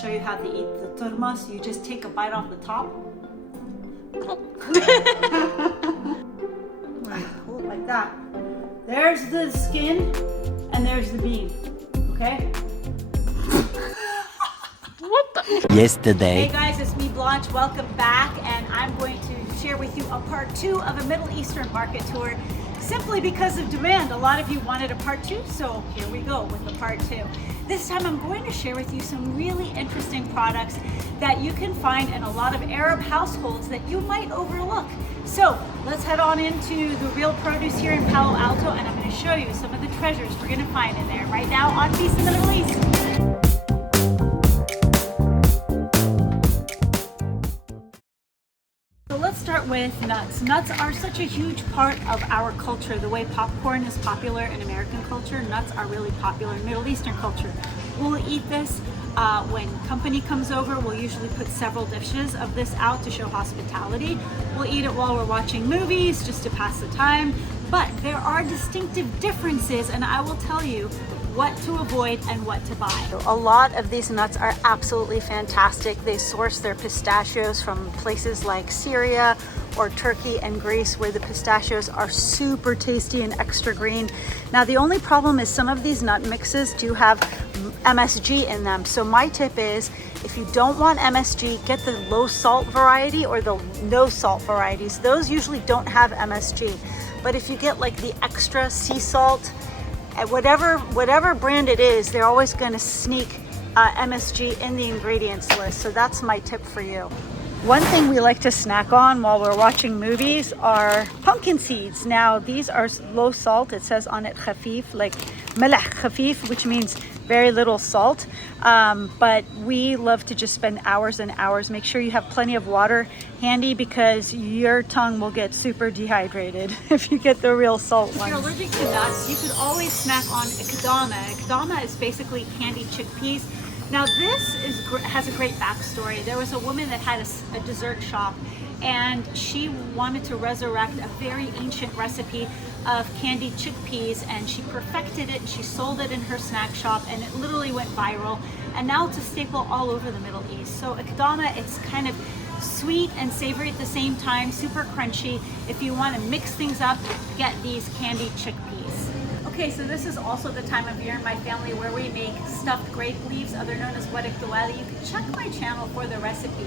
Show you how to eat the turma. So you just take a bite off the top. Right, hold it like that. There's the skin and there's the bean. Okay? What the? Yesterday. Hey guys, it's me Blanche. Welcome back, and I'm going to share with you a part 2 of a Middle Eastern market tour simply because of demand. A lot of you wanted a part 2, so here we go with the part 2. This time I'm going to share with you some really interesting products that you can find in a lot of Arab households that you might overlook. So let's head on into the real produce here in Palo Alto, and I'm going to show you some of the treasures we're going to find in there right now on Feast in the Middle East. So let's start with nuts. Nuts are such a huge part of our culture. The way popcorn is popular in American culture, nuts are really popular in Middle Eastern culture. We'll eat this when company comes over. We'll usually put several dishes of this out to show hospitality. We'll eat it while we're watching movies just to pass the time. But there are distinctive differences, and I will tell you what to avoid and what to buy. A lot of these nuts are absolutely fantastic. They source their pistachios from places like Syria or Turkey and Greece, where the pistachios are super tasty and extra green. Now the only problem is some of these nut mixes do have MSG in them. So my tip is, if you don't want MSG, get the low salt variety or the no salt varieties. Those usually don't have MSG. But if you get like the extra sea salt, whatever brand it is, they're always going to sneak MSG in the ingredients list. So that's my tip for you. One thing we like to snack on while we're watching movies are pumpkin seeds. Now these are low salt. It says on it khafif, like melah khafif, which means very little salt. But we love to just spend hours and hours. Make sure you have plenty of water handy, because your tongue will get super dehydrated if you get the real salt ones. If you're allergic to nuts, you could always snack on ikdama. Ikdama is basically candied chickpeas. Now this has a great backstory. There was a woman that had a dessert shop, and she wanted to resurrect a very ancient recipe of candied chickpeas, and she perfected it and she sold it in her snack shop, and it literally went viral, and now it's a staple all over the Middle East. So ikdama, it's kind of sweet and savory at the same time, super crunchy. If you want to mix things up, get these candied chickpeas. Okay, so this is also the time of year in my family where we make stuffed grape leaves, other known as warak dawali. You can check my channel for the recipe.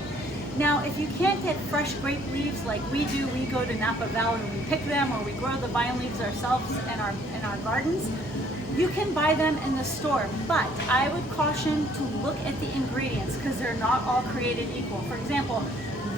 Now, if you can't get fresh grape leaves like we do, we go to Napa Valley and we pick them, or we grow the vine leaves ourselves in our gardens. You can buy them in the store, but I would caution to look at the ingredients, because they're not all created equal. For example,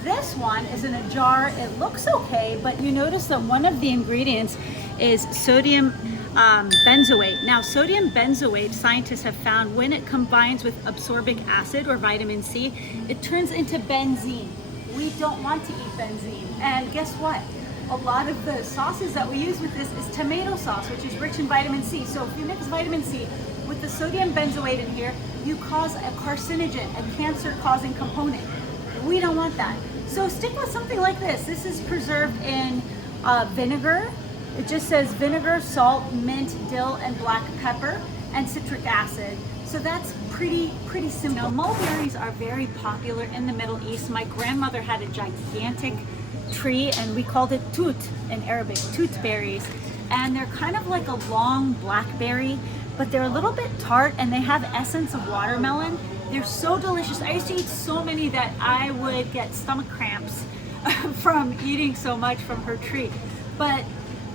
this one is in a jar. It looks okay, but you notice that one of the ingredients is sodium benzoate. Now, sodium benzoate, scientists have found, when it combines with ascorbic acid or vitamin C, it turns into benzene. We don't want to eat benzene. And guess what? A lot of the sauces that we use with this is tomato sauce, which is rich in vitamin C. So if you mix vitamin C with the sodium benzoate in here, you cause a carcinogen, a cancer-causing component. We don't want that. So stick with something like this. This is preserved in vinegar. It just says vinegar, salt, mint, dill, and black pepper, and citric acid. So that's pretty simple. Now, mulberries are very popular in the Middle East. My grandmother had a gigantic tree, and we called it toot in Arabic, toot berries. And they're kind of like a long blackberry, but they're a little bit tart, and they have essence of watermelon. They're so delicious. I used to eat so many that I would get stomach cramps from eating so much from her tree. But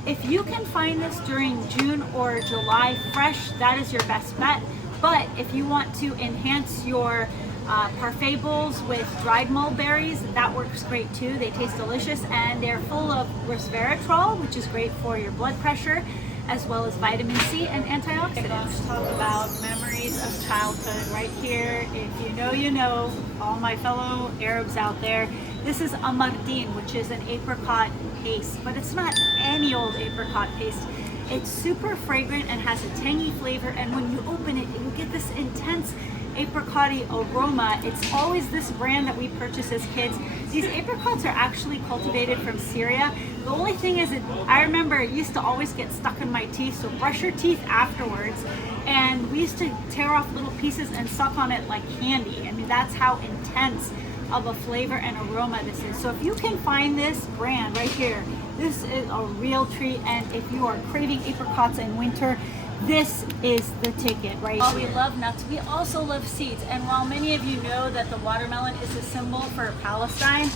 if you can find this during June or July fresh, that is your best bet. But if you want to enhance your parfait bowls with dried mulberries, that works great too. They taste delicious, and they're full of resveratrol, which is great for your blood pressure, as well as vitamin C and antioxidants. Let's talk about memories of childhood right here. If you know, you know. All my fellow Arabs out there, this is amardin, which is an apricot paste, but it's not any old apricot paste. It's super fragrant and has a tangy flavor, and when you open it, you get this intense apricot-y aroma. It's always this brand that we purchase as kids. These apricots are actually cultivated from Syria. The only thing is, I remember it used to always get stuck in my teeth, so brush your teeth afterwards. And we used to tear off little pieces and suck on it like candy. I mean, and that's how intense of a flavor and aroma this is. So if you can find this brand right here, this is a real treat. And if you are craving apricots in winter, this is the ticket right here. We love nuts. We also love seeds. And while many of you know that the watermelon is a symbol for Palestine,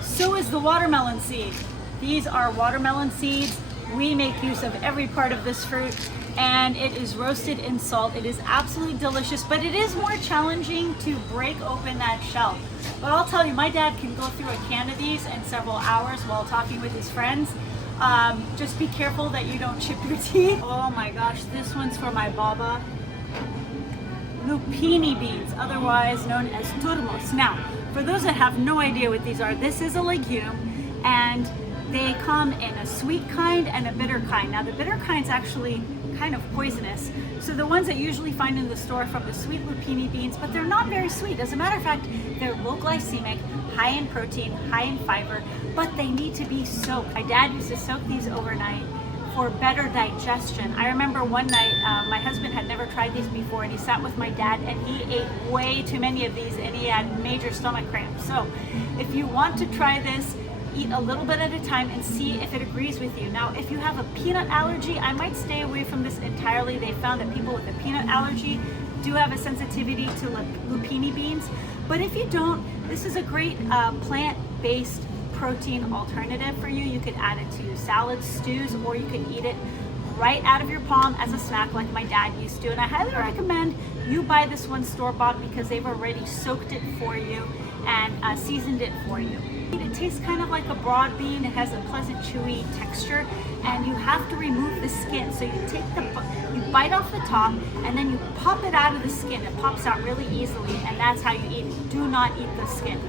so is the watermelon seed. These are watermelon seeds. We make use of every part of this fruit, and it is roasted in salt. It is absolutely delicious, but it is more challenging to break open that shell. But I'll tell you, my dad can go through a can of these in several hours while talking with his friends. Just be careful that you don't chip your teeth. Oh my gosh, this one's for my baba. Lupini beans, otherwise known as turmos. Now, for those that have no idea what these are, this is a legume, and they come in a sweet kind and a bitter kind. Now the bitter kind's actually kind of poisonous. So the ones that you usually find in the store from the sweet lupini beans, but they're not very sweet. As a matter of fact, they're low glycemic, high in protein, high in fiber, but they need to be soaked. My dad used to soak these overnight for better digestion. I remember one night, my husband had never tried these before, and he sat with my dad and he ate way too many of these, and he had major stomach cramps. So if you want to try this, eat a little bit at a time and see if it agrees with you. Now, if you have a peanut allergy, I might stay away from this entirely. They found that people with a peanut allergy do have a sensitivity to lupini beans. But if you don't, this is a great plant-based protein alternative for you. You could add it to salads, stews, or you can eat it right out of your palm as a snack like my dad used to. And I highly recommend you buy this one store-bought because they've already soaked it for you and seasoned it for you. It tastes kind of like a broad bean. It has a pleasant chewy texture, and you have to remove the skin. So you bite off the top and then you pop it out of the skin. It pops out really easily, and that's how you eat it. Do not eat the skin.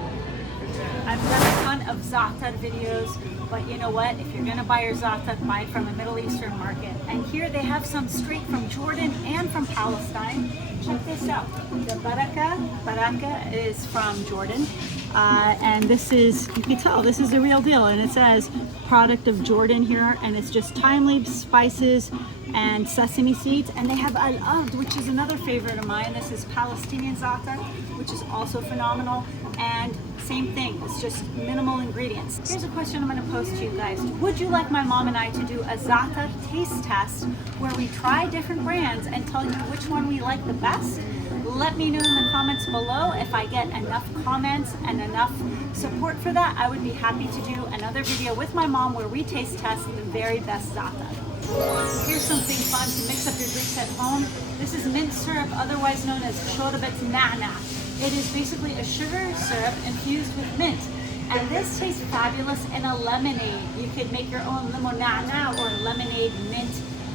I've done a ton of za'atar videos, but you know what? If you're gonna buy your za'atar, buy it from a Middle Eastern market. And here they have some straight from Jordan and from Palestine. Check this out. The baraka is from Jordan. And this is, you can tell, this is the real deal. And it says product of Jordan here. And it's just thyme leaves, spices, and sesame seeds. And they have al-abd, which is another favorite of mine. This is Palestinian za'atar, which is also phenomenal. And same thing, it's just minimal ingredients. Here's a question I'm going to pose to you guys. Would you like my mom and I to do a za'atar taste test where we try different brands and tell you which one we like the best? Let me know in the comments below. If I get enough comments and enough support for that, I would be happy to do another video with my mom where we taste test the very best za'atar. Here's something fun to mix up your drinks at home. This is mint syrup, otherwise known as shorbat na'na. It is basically a sugar syrup infused with mint. And this tastes fabulous in a lemonade. You could make your own limonana or lemonade mint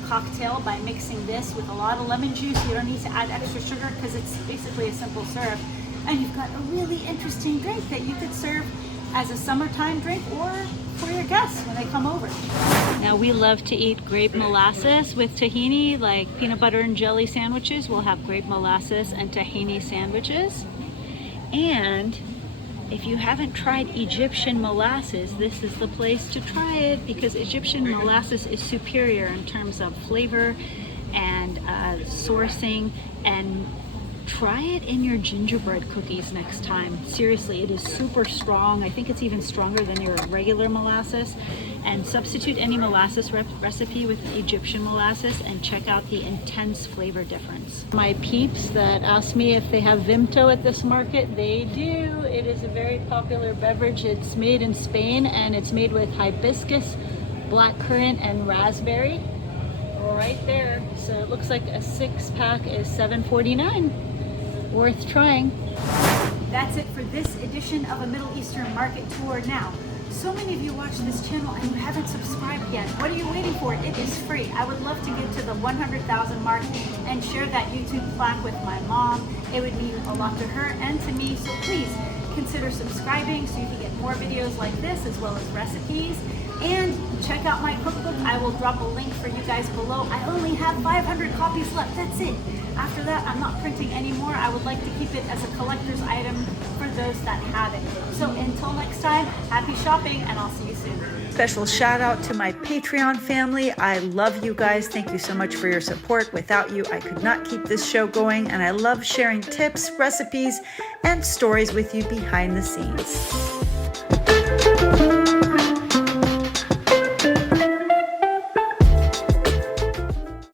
cocktail by mixing this with a lot of lemon juice. You don't need to add extra sugar because it's basically a simple syrup. And you've got a really interesting drink that you could serve as a summertime drink or for your guests when they come over. Now we love to eat grape molasses with tahini, like peanut butter and jelly sandwiches. We'll have grape molasses and tahini sandwiches. And if you haven't tried Egyptian molasses, this is the place to try it because Egyptian molasses is superior in terms of flavor and sourcing. And try it in your gingerbread cookies next time. Seriously, it is super strong. I think it's even stronger than your regular molasses. And substitute any molasses recipe with Egyptian molasses and check out the intense flavor difference. My peeps that asked me if they have Vimto at this market, they do. It is a very popular beverage. It's made in Spain and it's made with hibiscus, blackcurrant, and raspberry. Right there. So it looks like a 6-pack is $7.49. Worth trying. That's it for this edition of a Middle Eastern market tour. Now, so many of you watch this channel and you haven't subscribed yet. What are you waiting for? It is free. I would love to get to the 100,000 mark and share that YouTube plaque with my mom. It would mean a lot to her and to me. So please consider subscribing so you can get more videos like this as well as recipes. And check out my cookbook. I will drop a link for you guys below. I only have 500 copies left. That's it. After that, I'm not printing anymore. I would like to keep it as a collector's item for those that have it. So until next time, happy shopping, and I'll see you soon. Special shout out to my Patreon family. I love you guys. Thank you so much for your support. Without you, I could not keep this show going, and I love sharing tips, recipes, and stories with you behind the scenes.